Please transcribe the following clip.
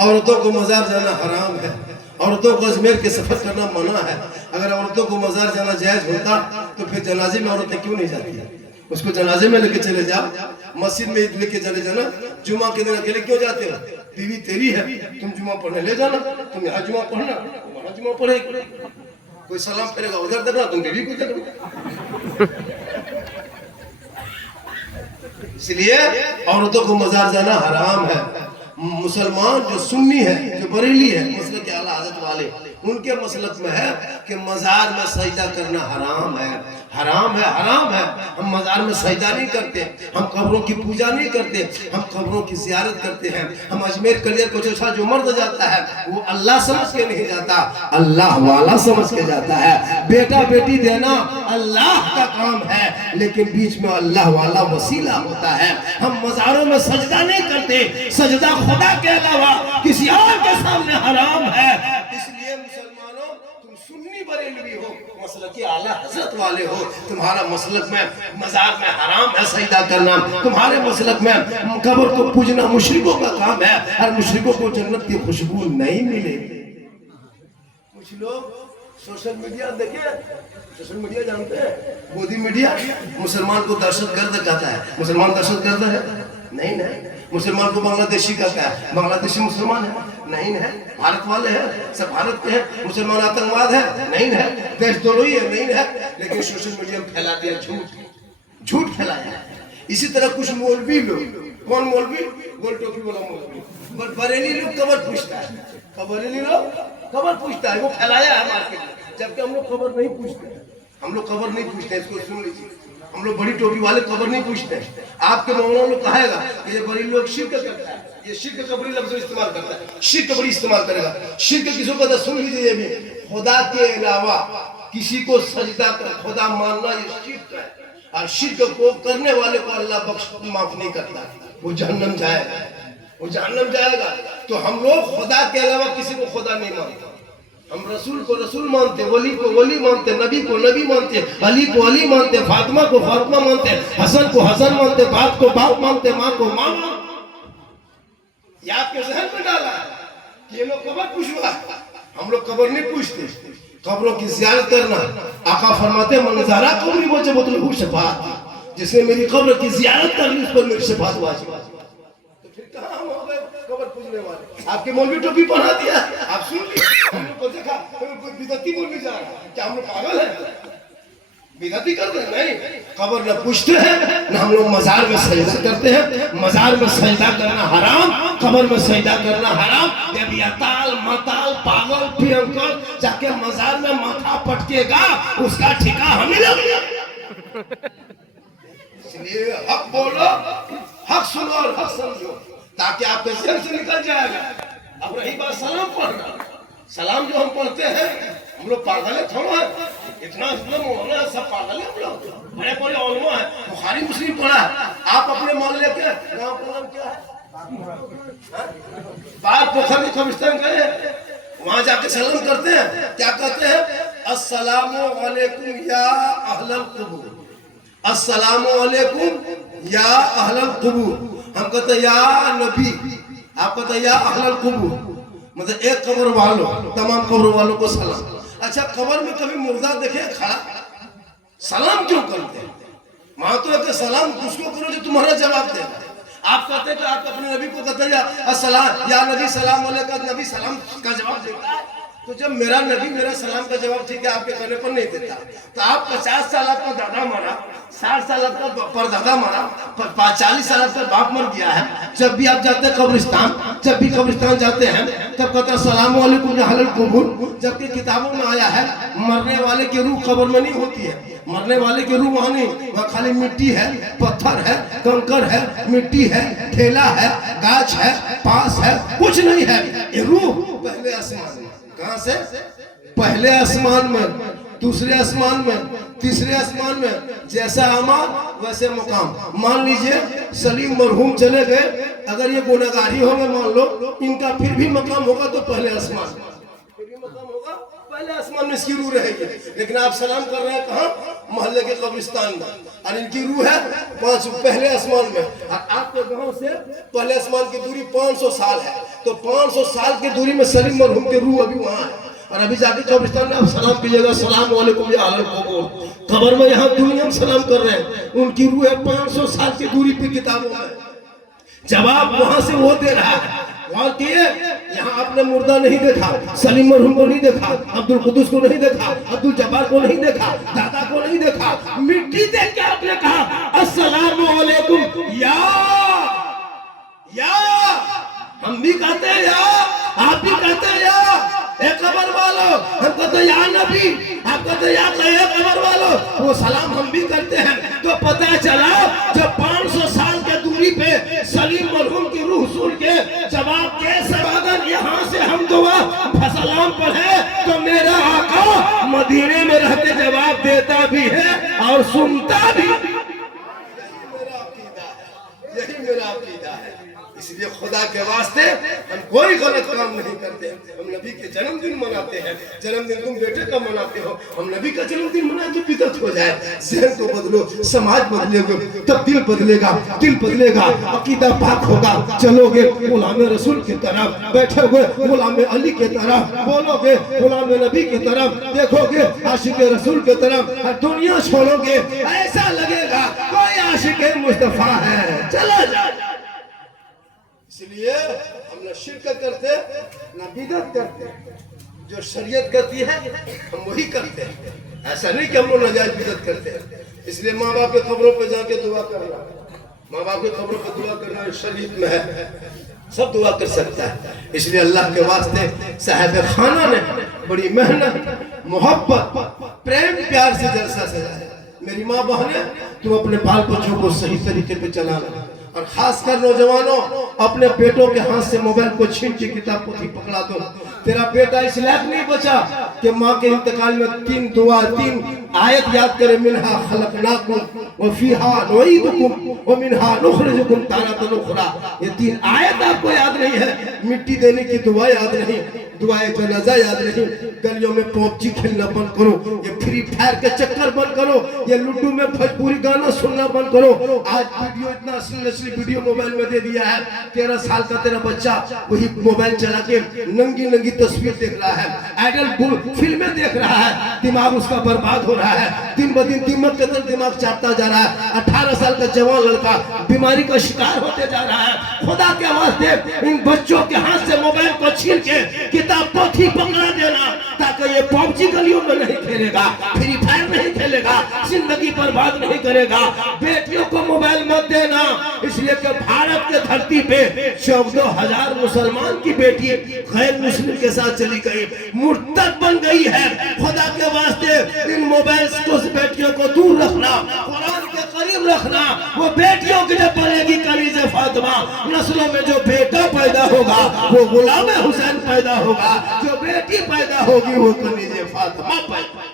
औरतों को मजार जाना हराम है, औरतों को अजमेर के सफर करना मना है। अगर औरतों को मजार जाना जायज होता तो फिर जनाजे में औरतें क्यों नहीं जाती है? उसको जनाजे में लेके चले जाओ, मस्जिद में लेके चले जाना। जुमा के दिन अकेले क्यों जाते हो? बीवी तेरी है, तुम जुमा पढ़ने ले जाना, तुम यहाँ जुमा पढ़ना, वहाँ जुमा पढ़े। कोई सलाम करेगा उधर देना, तुम बीवी को देना। इसलिए औरतों को मजार जाना हराम है। मुसलमान जो सुन्नी है, जो बरेली है, मसलक के आला हज़रत वाले, उनके मसलक में है कि मजार में सजदा करना हराम है, हराम है, हराम है। हम मजार में सजदा नहीं करते, हम कब्रों की पूजा नहीं करते, हम कब्रों की ज़ियारत करते हैं। हम अजमेर कलियर को जो मर्द जाता है वो अल्लाह समझ के नहीं जाता, अल्लाह वाला समझ के जाता है। बेटा बेटी देना अल्लाह का काम है, लेकिन बीच में अल्लाह वाला वसीला होता है। हम मजारों में सजदा नहीं करते, सजदा खुदा के अलावा किसी और के सामने हराम है। इसलिए मुसलमानों, तुम सुन्नी बरेलवी हो, मसलक के आला हज़रत वाले हो, तुम्हारा मसलक में मजार में हराम है सजदा करना। तुम्हारे मसलक में कब्र को पूजना मुशरिकों का काम है, और मुशरिकों को जन्नत की खुशबू नहीं मिलेगी। कुछ लोग सोशल मीडिया देखिए, सोशल मीडिया जानते हैं, मोदी मीडिया मुसलमान को दहशतगर्द कहता है। मुसलमान दहशतगर्द है? नहीं है। मुसलमान को बांग्लादेशी कहता है, बांग्लादेशी मुसलमान है? नहीं है। भारत वाले हैं, सब भारत के हैं। मुसलमान आतंकवाद है? नहीं है। देशद्रोही है? नहीं है। लेकिन सोशल मीडिया में फैला दिया झूठ, झूठ फैलाया। इसी तरह कुछ मौलवी लोग, कौन मौलवी? गोल टोपी वाला मौलवी, बरेली लोग खबर पूछता है, बरेली लोग खबर पूछता है, वो फैलाया है मार्केट में, जबकि हम लोग खबर नहीं पूछते हैं। हम लोग खबर नहीं पूछते हैं, इसको सुन लीजिए। हम लोग बड़ी टोपी वाले खबर नहीं पूछते हैं। आपके मौलाना लोग कहेगा कि ये बड़ी लोग शिर्क करता है, ये शिर्क का बड़ी लफ्ज़ इस्तेमाल करता है, शिर्क बड़ी इस्तेमाल करेगा। शिर्क किसको कहता है? सुन लीजिए, भी खुदा के अलावा किसी को सजदा कर खुदा मानना ये शिर्क है, और शिर्क को करने वाले को अल्लाह बख्श माफ नहीं करता, वो जहन्नम जाएगा, वो जहन्नम जाएगा। तो हम लोग खुदा के अलावा किसी को खुदा नहीं मानते। हम रसूल को रसूल मानते, वली को वली मानते, नबी को नबी मानते, अली को अली मानते, फातिमा को फातिमा मानते, हसन को हसन मानते, बाप को बाप मानते, माँ को माँ मानते। ये आपके जहन में डाला है कि ये लोग कब्र पूछवा। हम लोग कब्र नहीं पूछते, कब्रों की ज़ियारत करना। आका फरमाते मंज़ारा कब्री वजबतुल शफ़ाअत, जिसने मेरी कब्र की ज़ियारत कर ली उस पर मेरी शफ़ाअत वाजिब है। तो फिर कहाँ हम हो गए कब्र पूजने वाले? आपके मौलवी टोपी पहना दिया, आप सुन लीजिए। हम लोग को देखा बिदअती मौलवी जा रहा है, क्या हम लोग पागल हैं? बिदअती करते हैं? नहीं, कब्र न पूछते हैं, न हम लोग मजार में सजदा करते हैं। मजार में सजदा करना हराम, कब्र में सजदा करना हराम। जब यताल मताल पागल प्रियंकर जाके मजार में माथा पटकेगा, उसका ठिका हमें लगेगा। इसलिए हक बोलो, हक सुनो और हक समझो, ताकि आपके जहन से निकल जाएगा। अब रही बात सलाम पढ़ना, सलाम जो हम पढ़ते हैं, हम लोग पागल है थोड़ा है, इतना मोहल्ला सब पागल है। हम लोग बड़े बड़े उलमा है, बुखारी मुस्लिम पढ़ा है। आप अपने मोहल्ले के गाँव का नाम क्या है? बाहर पोखर में कब्रिस्तान गए, वहां जाके सलाम करते हैं, क्या कहते हैं? अस्सलामु अलैकुम या अहलल कुबूर, अस्सलामु अलैकुम या अहलल कुबूर। हम कहते हैं या नबी, आप कहते हैं या अहलल कुबूर, मतलब एक कब्र वालों, तमाम कब्र वालों को सलाम। अच्छा, कब्र में कभी मुर्दा देखे खड़ा, सलाम क्यों करते हैं? वहां तो एक सलाम उसको करो जो तुम्हारा जवाब देगा। आप कहते हैं कि आप अपने नबी को कहते हैं अस्सलाम या नबी सलाम अलैकुम, नबी सलाम का जवाब देता है। तो जब मेरा नबी मेरा सलाम का जवाब ठीक है आपके कहने पर नहीं देता, तो आप 50 साल आपका दादा मरा, 60 साल आपका परदादा मरा, 40 साल आपका बाप मर गया है। जब भी आप जाते हैं कब्रिस्तान, जब भी कब्रिस्तान जाते हैं तब कहते हैं अस्सलामु अलैकुम या अहलल कुबूर। जबकि किताबों में आया है मरने वाले की रूह कब्र में नहीं होती है, मरने वाले की रूह वहाँ नहीं, वहाँ खाली मिट्टी है, पत्थर है, कंकर है, मिट्टी है, ठेला है, गाछ है, पास है, कुछ नहीं है। ये रूह पहले आसमान में, कहाँ से? पहले आसमान में, दूसरे आसमान में, तीसरे आसमान में। जैसा अमाल वैसे मुकाम। मान लीजिए सलीम मरहूम चले गए, अगर ये गुनहगारी होंगे मान लो, इनका फिर भी मकाम होगा तो पहले आसमान, फिर भी मकाम होगा पहले आसमान में इसकी रूह रहेगी, लेकिन आप सलाम कर रहे हैं कहाँ? मोहल्ले के कब्रिस्तान में, और इनकी रूह है पहले आसमान में। और आपके गांव से पहले आसमान की दूरी 500 साल है, तो 500 साल की दूरी में सलीम मरहूम की रूह अभी वहाँ है। और अभी जाके कब्रिस्तान में आप सलाम कीजिएगा, सलाम वालेकुम या अहल कब्र। कब्र में यहाँ दुनिया में सलाम कर रहे हैं, उनकी रूह है 500 साल की दूरी पे किताबों में। जवाब वहां से वो दे रहा है। और यहाँ आपने मुर्दा नहीं देखा, सलीम मरहूम को नहीं देखा, अब्दुल कुद्दूस को नहीं देखा, अब्दुल जब्बार को नहीं देखा, दादा को नहीं देखा, मिट्टी देख के आपने कहा अस्सलामु अलैकुम या हम भी कहते हैं या, आप भी कहते हैं या। कब्र वालों हम कहते या नबी, आप कहते या कब्र वालों, वो सलाम हम भी करते हैं। तो पता चला जब 500 साल के दूरी पे सलीम मरहूम की रूह सुन के जवाब कैसे अगर यहाँ से हम दुआ सलाम पढ़े तो मेरा आका मदीने में रहते जवाब देता भी है और सुनता भी। यही मेरा अकीदा है। इसलिए खुदा के वास्ते हम कोई गलत काम नहीं करते। हम नबी के जन्मदिन मनाते हैं, जन्मदिन तुम बेटे का मनाते हो, हम नबी का जन्मदिन मना के बिदअत हो जाए। जहन तो बदलो, समाज बदलेगा, तब दिल बदलेगा, दिल बदलेगा, अकीदा पाक होगा। चलोगे गुलाम रसूल की तरफ, बैठोगे गुलाम अली की तरफ, बोलोगे गुलाम नबी की तरफ, देखोगे आशिक रसूल की तरफ, दुनिया छोड़ोगे ऐसा लगेगा कोई आशिक मुस्तफा है। चला जाए। इसलिए हम न शिरक करते न बिदअत करते, जो शरीयत करती है हम वही करते हैं। ऐसा नहीं कि हम लोग नाजायज बिदअत करते हैं। इसलिए माँ बाप के कब्रों पे जाके दुआ करना, माँ बाप के कब्रों पे दुआ करना शरीयत में है, सब दुआ कर सकता है। इसलिए अल्लाह के वास्ते साहिब खाना ने बड़ी मेहनत, मोहब्बत, प्रेम प्यार से जलसा सजाया। मेरी माँ बहने, तुम अपने बाल बच्चों को सही तरीके पे चलाना, और खासकर नौजवानों अपने बेटों के हाथ से मोबाइल को छीन के किताब पोथी पकड़ा दो। तेरा बेटा इस लायक नहीं बचा कि माँ के इंतकाल में 3 दुआ 3 आयत याद करे, मिनहा खलकनाकुम व फीहा नुईदुकुम व मिनहा नुखरिजुकुम तारतन उखरा। ये 3 आयत आपको याद नहीं है, मिट्टी देने की दुआ याद नहीं, दुआए जनाजा याद नहीं, गलियों में पबजी खेलना बंद करो, ये फ्री फायर के चक्कर बंद करो, ये लूडो में भोजपुरी गाना सुनना बंद करो। आज वीडियो इतना असली वीडियो मोबाइल में दे दिया है, 13 साल का तेरा बच्चा वही मोबाइल चला के नंगी नंगी तस्वीर देख रहा है, आइडल फिल्में देख रहा है, दिमाग उसका बर्बाद हो रहा है, दिन ब दिन दिमाग के तरफ दिमाग चाटता जा रहा है। 18 साल का जवान लड़का बीमारी का शिकार होते जा रहा है। खुदा के वास्ते इन बच्चों के हाथ से मोबाइल को छीन के किताब पोथी पकड़ा देना, ताकि ये पबजी गलियों में नहीं खेलेगा, फ्री फायर नहीं खेलेगा, जिंदगी बर्बाद नहीं करेगा। बेटियों को मोबाइल मत देना, इसलिए कि भारत के धरती पे 14,000 मुसलमान की बेटी गैर मुस्लिम के साथ चली गई, मुर्तद बन गई है। खुदा के वास्ते इन मोबाइल को बेटियों को दूर रखना, कुरान के करीब रखना। वो बेटियों की जब बनेगी कनीज़े फातिमा, नस्लों में जो बेटा पैदा होगा वो गुलाम हुसैन पैदा होगा, जो बेटी पैदा होगी वो कनीज़े फातिमा पैदा।